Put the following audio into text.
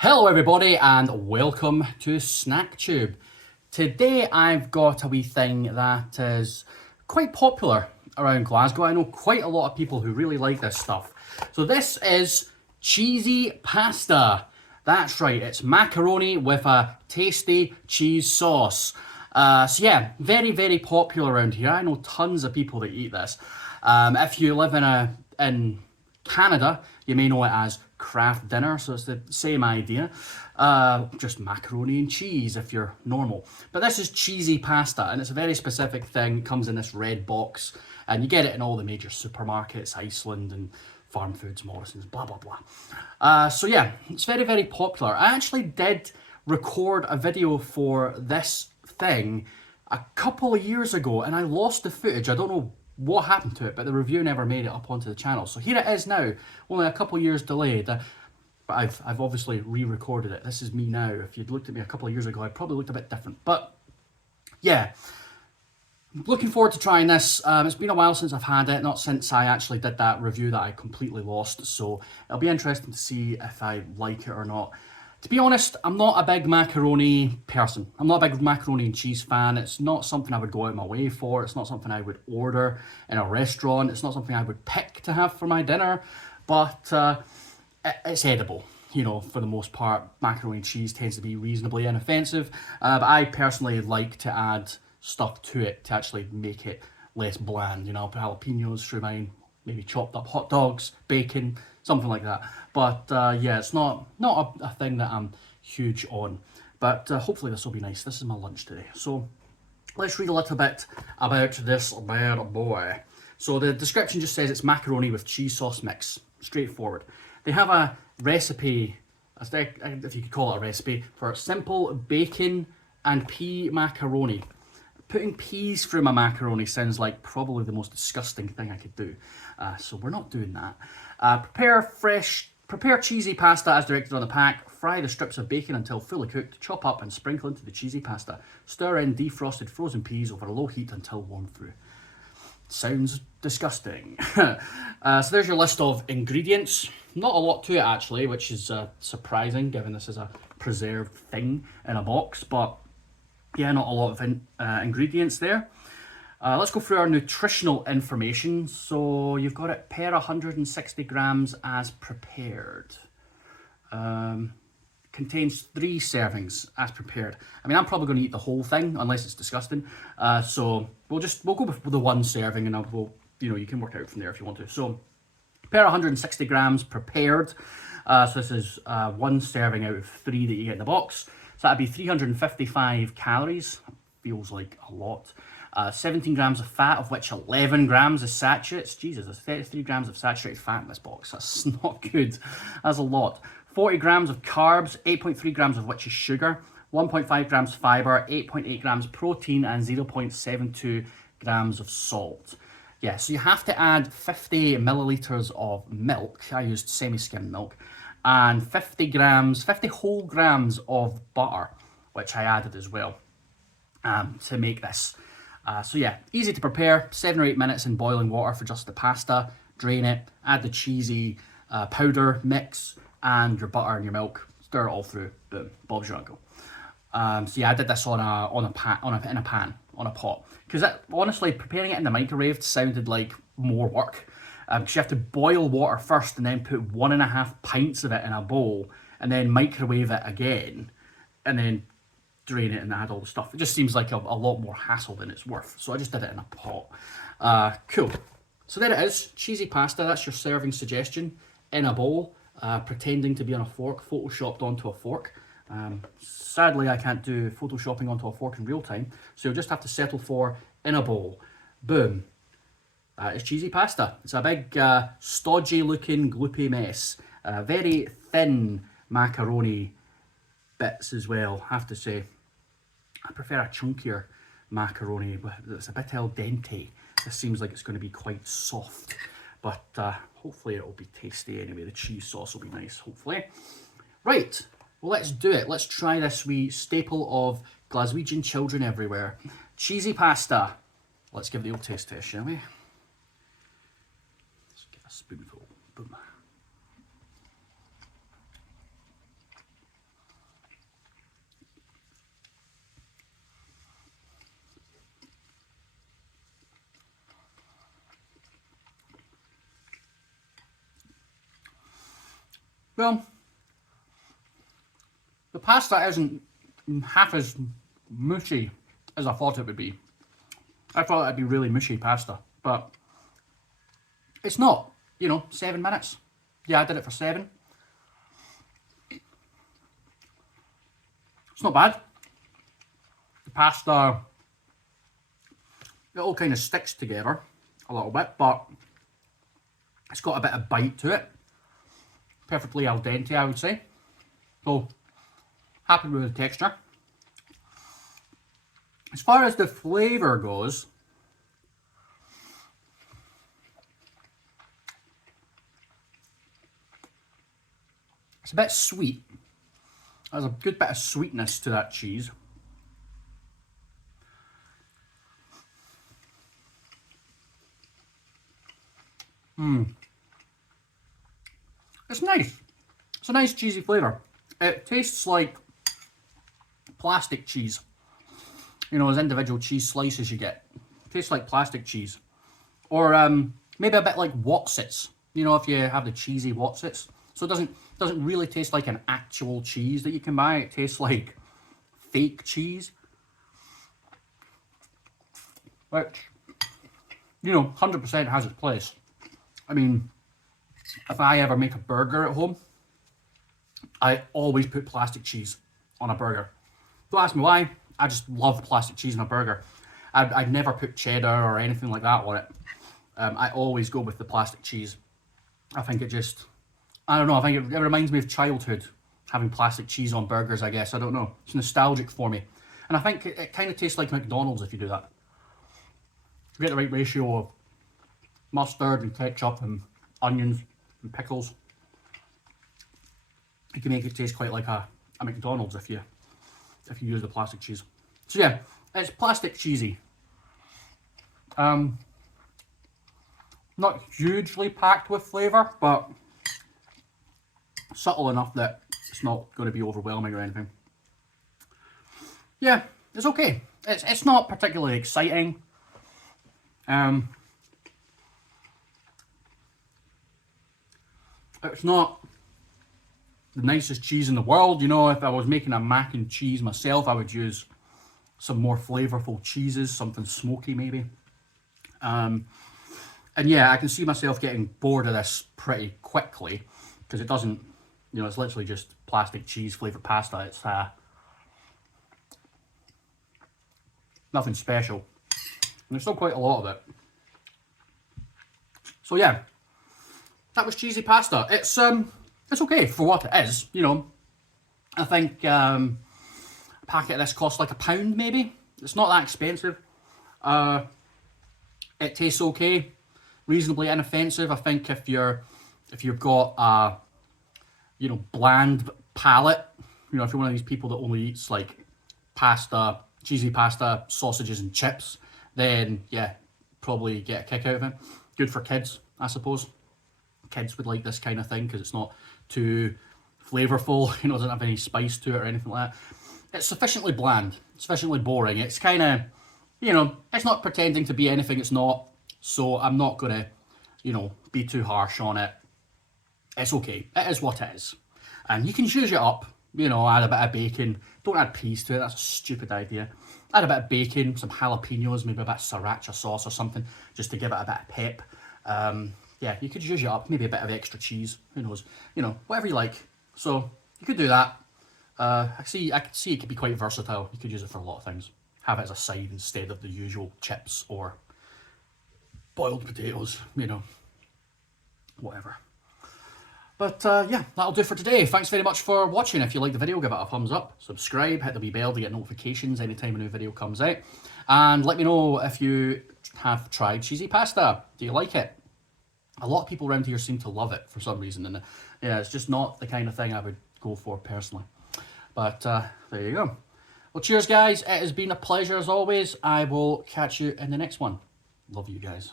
Hello everybody and welcome to SnackTube. Today I've got a wee thing that is quite popular around Glasgow. I know quite a lot of people who really like this stuff. So this is cheesy pasta. That's right, it's macaroni with a tasty cheese sauce. So yeah, very popular around here. I know tons of people that eat this. If you live in Canada, you may know it as craft dinner, so it's the same idea. Just macaroni and cheese if you're normal. But this is cheesy pasta, and it's a very specific thing. It comes in this red box, and you get it in all the major supermarkets, Iceland and Farm Foods, Morrison's, blah blah blah. So yeah, it's very popular. I actually did record a video for this thing a couple of years ago, and I lost the footage. I don't know what happened to it, but the review never made it up onto the channel. So here it is now, only a couple of years delayed. But I've obviously re-recorded it. This is me now. If you'd looked at me a couple of years ago, I probably looked a bit different. But yeah, looking forward to trying this. It's been a while since I've had it, not since I actually did that review that I completely lost. So it'll be interesting to see if I like it or not. To be honest, I'm not a big macaroni person. I'm not a big macaroni and cheese fan. It's not something I would go out of my way for. It's not something I would order in a restaurant. It's not something I would pick to have for my dinner. But it's edible. You know, for the most part, macaroni and cheese tends to be reasonably inoffensive. But I personally like to add stuff to it to actually make it less bland. You know, I'll put jalapenos through mine, maybe chopped up hot dogs, bacon, something like that. But yeah, it's not a thing that I'm huge on. But hopefully this will be nice. This is my lunch today. So let's read a little bit about this bad boy. So the description just says it's macaroni with cheese sauce mix. Straightforward. They have a recipe, if you could call it a recipe, for simple bacon and pea macaroni. Putting peas through my macaroni sounds like probably the most disgusting thing I could do. So we're not doing that. Prepare cheesy pasta as directed on the pack. Fry the strips of bacon until fully cooked. Chop up and sprinkle into the cheesy pasta. Stir in defrosted frozen peas over a low heat until warm through. Sounds disgusting. So there's your list of ingredients. Not a lot to it actually, which is surprising given this is a preserved thing in a box. But yeah, not a lot of ingredients there. Let's go through our nutritional information. So you've got it per 160 grams as prepared. Contains 3 servings as prepared. I mean, I'm probably going to eat the whole thing unless it's disgusting. So we'll go with the 1 serving, and you can work out from there if you want to. So per 160 grams prepared. So this is 1 serving out of 3 that you get in the box. So that'd be 355 calories. Feels like a lot. 17 grams of fat, of which 11 grams is saturated. Jesus, there's 33 grams of saturated fat in this box. That's not good. That's a lot. 40 grams of carbs, 8.3 grams of which is sugar. 1.5 grams fiber, 8.8 grams protein, and 0.72 grams of salt. Yeah, so you have to add 50 milliliters of milk. I used semi-skimmed milk. And 50 whole grams of butter, which I added as well to make this. So yeah, easy to prepare, 7 or 8 minutes in boiling water for just the pasta. Drain it, add the cheesy powder mix and your butter and your milk. Stir it all through. Boom, Bob's your uncle. So yeah, I did this in a pot, because honestly, preparing it in the microwave sounded like more work. Because you have to boil water first and then put 1.5 pints of it in a bowl and then microwave it again and then drain it and add all the stuff. It just seems like a lot more hassle than it's worth. So I just did it in a pot. Cool. So there it is, cheesy pasta. That's your serving suggestion in a bowl, pretending to be on a fork, photoshopped onto a fork. Sadly, I can't do photoshopping onto a fork in real time, so you'll just have to settle for in a bowl. Boom. It's cheesy pasta. It's a big, stodgy looking, gloopy mess. Very thin macaroni bits as well, have to say. I prefer a chunkier macaroni, but it's a bit al dente. This seems like it's going to be quite soft, but hopefully it will be tasty anyway. The cheese sauce will be nice, hopefully. Right, well, let's do it. Let's try this wee staple of Glaswegian children everywhere. Cheesy pasta. Let's give it the old taste test, shall we? Let's get a spoonful. Boom. Well, the pasta isn't half as mushy as I thought it would be. I thought it'd be really mushy pasta, but it's not. You know, 7 minutes. Yeah, I did it for 7. It's not bad. The pasta, it all kind of sticks together a little bit, but it's got a bit of bite to it. Perfectly al dente, I would say. So, happy with the texture. As far as the flavour goes, it's a bit sweet. There's a good bit of sweetness to that cheese. It's nice. It's a nice cheesy flavour. It tastes like plastic cheese. You know, those individual cheese slices you get. It tastes like plastic cheese. Or maybe a bit like Wotsits. You know, if you have the cheesy Wotsits. So it doesn't really taste like an actual cheese that you can buy. It tastes like fake cheese. Which, you know, 100% has its place. I mean, if I ever make a burger at home, I always put plastic cheese on a burger. Don't ask me why, I just love plastic cheese on a burger. I'd never put cheddar or anything like that on it. I always go with the plastic cheese. I think it just, I don't know, I think it reminds me of childhood, having plastic cheese on burgers, I guess. I don't know. It's nostalgic for me. And I think it kind of tastes like McDonald's if you do that. You get the right ratio of mustard and ketchup and onions and pickles. You can make it taste quite like a McDonald's if you use the plastic cheese. So yeah, it's plastic cheesy. Not hugely packed with flavour, but subtle enough that it's not going to be overwhelming or anything. Yeah, it's okay. It's not particularly exciting. It's not the nicest cheese in the world. You know, if I was making a mac and cheese myself, I would use some more flavourful cheeses, something smoky maybe. And yeah, I can see myself getting bored of this pretty quickly because it doesn't, you know, it's literally just plastic cheese flavoured pasta. It's nothing special. And there's still quite a lot of it. So yeah, that was cheesy pasta. It's okay for what it is, you know. I think a packet of this costs like £1 maybe. It's not that expensive. It tastes okay, reasonably inoffensive. I think if you've got a, you know, bland palate, you know, if you're one of these people that only eats like pasta, cheesy pasta, sausages and chips, then yeah, probably get a kick out of it. Good for kids, I suppose. Kids would like this kind of thing because it's not too flavourful, you know, doesn't have any spice to it or anything like that. It's sufficiently bland, sufficiently boring. It's kind of, you know, it's not pretending to be anything it's not, so I'm not going to, you know, be too harsh on it. It's okay. It is what it is. And you can zhuzh it up, you know, add a bit of bacon. Don't add peas to it, that's a stupid idea. Add a bit of bacon, some jalapenos, maybe a bit of sriracha sauce or something, just to give it a bit of pep. Yeah, you could zhuzh it up, maybe a bit of extra cheese, who knows, you know, whatever you like. So you could do that. I could see it could be quite versatile. You could use it for a lot of things. Have it as a side instead of the usual chips or boiled potatoes, you know, whatever. But yeah, that'll do for today. Thanks very much for watching. If you like the video, give it a thumbs up, subscribe, hit the wee bell to get notifications anytime a new video comes out. And let me know if you have tried cheesy pasta. Do you like it? A lot of people around here seem to love it for some reason. And yeah, it's just not the kind of thing I would go for personally. But there you go. Well, cheers, guys. It has been a pleasure as always. I will catch you in the next one. Love you guys.